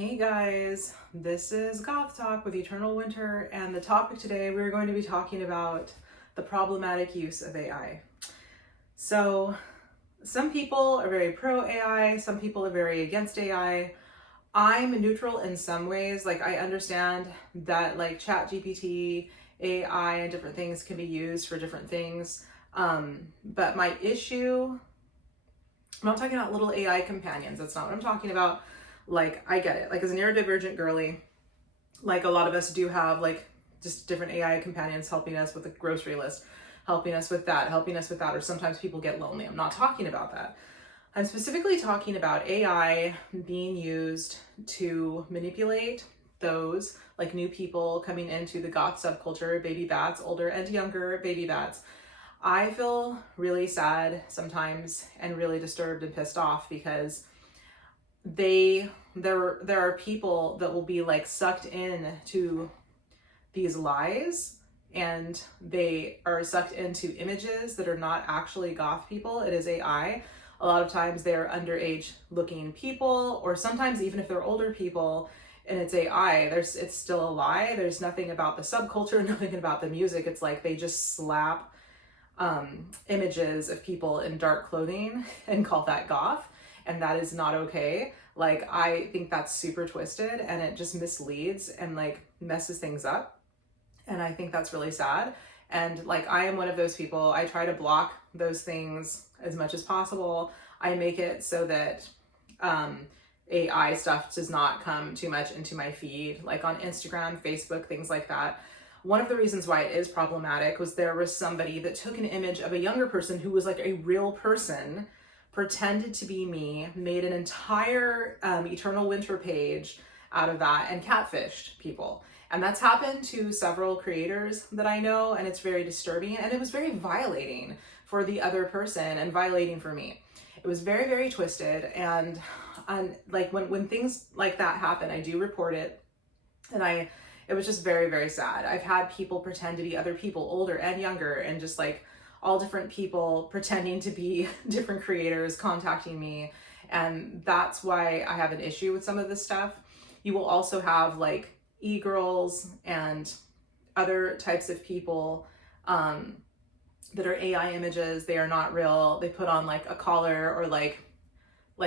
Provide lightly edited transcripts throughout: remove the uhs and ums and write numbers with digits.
Hey guys, this is Goth Talk with Eternal Winter, and the topic today we're going to be talking about the problematic use of AI. So, some people are very pro AI, some people are very against AI. I'm neutral in some ways. Like, I understand that like ChatGPT, AI, and different things can be used for different things. But my issue, I'm not talking about little AI companions. That's not what I'm talking about. Like, I get it. Like, as a neurodivergent girly, like a lot of us do have like just different AI companions helping us with the grocery list, helping us with that, or sometimes people get lonely. I'm not talking about that. I'm specifically talking about AI being used to manipulate those like new people coming into the goth subculture, baby bats, older and younger baby bats. I feel really sad sometimes and really disturbed and pissed off because there are people that will be like sucked in to these lies, and they are sucked into images that are not actually goth people. It is AI. A lot of times they're underage looking people, or sometimes even if they're older people and it's AI, it's still a lie. There's nothing about the subculture, nothing about the music. It's like they just slap images of people in dark clothing and call that goth, and that is not okay. Like, I think that's super twisted and it just misleads and like messes things up, and I think that's really sad. And like, I am one of those people. I try to block those things as much as possible. I make it so that AI stuff does not come too much into my feed, like on Instagram, Facebook, things like that. One of the reasons why it is problematic was there was somebody that took an image of a younger person who was like a real person, pretended to be me, made an entire Eternal Winter page out of that, and catfished people. And that's happened to several creators that I know, and it's very disturbing, and it was very violating for the other person and violating for me. It was very, very twisted, and like when things like that happen, I do report it, and it was just very, very sad. I've had people pretend to be other people, older and younger, and just like all different people pretending to be different creators contacting me. And that's why I have an issue with some of this stuff. You will also have like e-girls and other types of people that are AI images. They are not real. They put on like a collar or like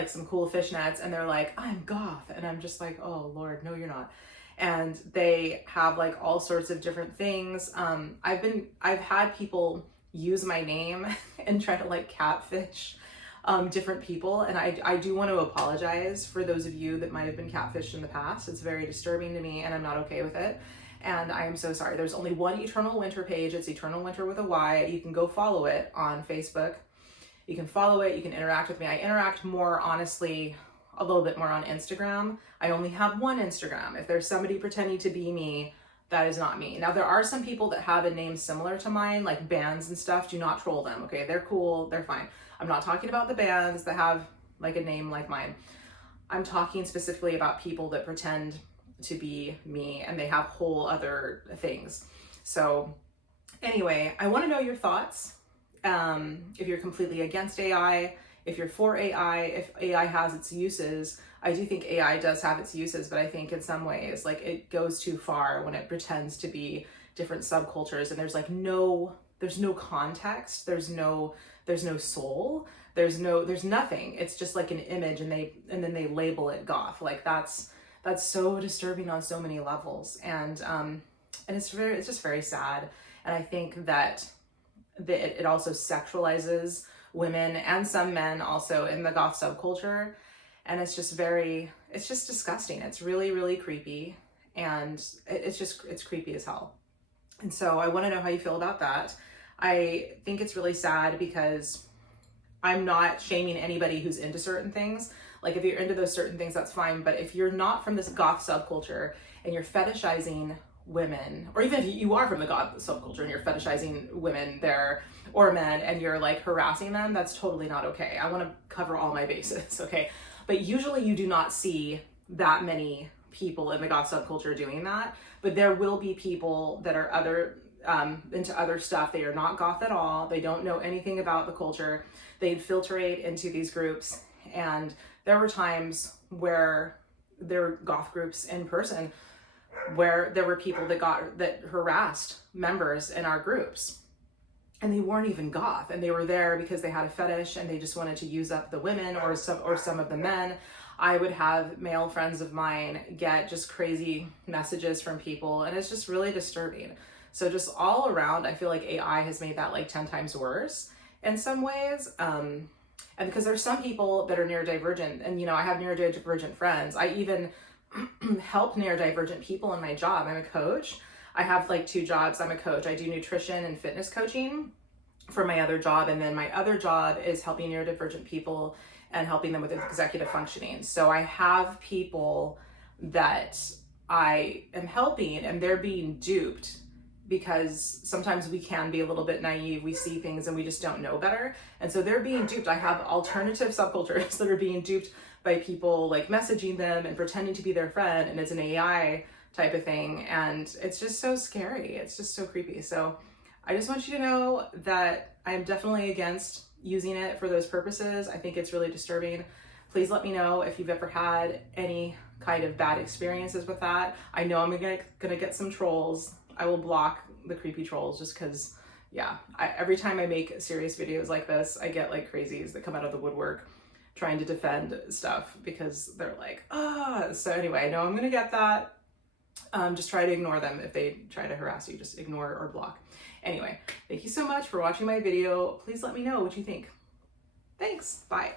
some cool fishnets, and they're like, I'm goth. And I'm just like, oh Lord, no, you're not. And they have like all sorts of different things. I've had people use my name and try to like catfish different people. And I do want to apologize for those of you that might have been catfished in the past. It's very disturbing to me, and I'm not okay with it. And I am so sorry. There's only one Eternal Winter page. It's Eternal Winter with a Y. You can go follow it on Facebook. You can follow it. You can interact with me. I interact more, honestly, a little bit more on Instagram. I only have one Instagram. If there's somebody pretending to be me, that is not me. Now, there are some people that have a name similar to mine, like bands and stuff. Do not troll them, okay? They're cool. They're fine. I'm not talking about the bands that have like a name like mine. I'm talking specifically about people that pretend to be me and they have whole other things. So anyway, I want to know your thoughts. If you're completely against AI, if you're for AI, if AI has its uses. I do think AI does have its uses, but I think in some ways, like, it goes too far when it pretends to be different subcultures, and there's no context, there's no soul, there's nothing. It's just like an image, and then they label it goth. Like, that's so disturbing on so many levels, and it's just very sad. And I think that it also sexualizes women and some men also in the goth subculture, and it's just disgusting. It's really, really creepy, and it's creepy as hell. And so I want to know how you feel about that. I think it's really sad because I'm not shaming anybody who's into certain things. Like, if you're into those certain things, that's fine. But if you're not from this goth subculture and you're fetishizing women, or even if you are from the goth subculture and you're fetishizing women there or men and you're like harassing them, that's totally not okay. I want to cover all my bases, okay? But usually you do not see that many people in the goth subculture doing that, but there will be people that are into other stuff. They are not goth at all. They don't know anything about the culture. They infiltrate into these groups, and there were times where there were goth groups in person where there were people that harassed members in our groups, and they weren't even goth, and they were there because they had a fetish and they just wanted to use up the women or some of the men. I would have male friends of mine get just crazy messages from people, and it's just really disturbing. So just all around, I feel like AI has made that like 10 times worse in some ways. And because there's some people that are neurodivergent, and I have neurodivergent friends. I even help neurodivergent people in my job. I'm a coach. I have like 2 jobs. I'm a coach. I do nutrition and fitness coaching for my other job. And then my other job is helping neurodivergent people and helping them with executive functioning. So I have people that I am helping, and they're being duped because sometimes we can be a little bit naive. We see things and we just don't know better. And so they're being duped. I have alternative subcultures that are being duped by people like messaging them and pretending to be their friend, and it's an AI type of thing. And it's just so scary. It's just so creepy. So I just want you to know that I'm definitely against using it for those purposes. I think it's really disturbing. Please let me know if you've ever had any kind of bad experiences with that. I know I'm gonna get some trolls. I will block the creepy trolls just because, yeah, every time I make serious videos like this, I get like crazies that come out of the woodwork trying to defend stuff because they're like, So anyway, I know I'm gonna get that. Just try to ignore them. If they try to harass you, just ignore or block. Anyway, thank you so much for watching my video. Please let me know what you think. Thanks. Bye.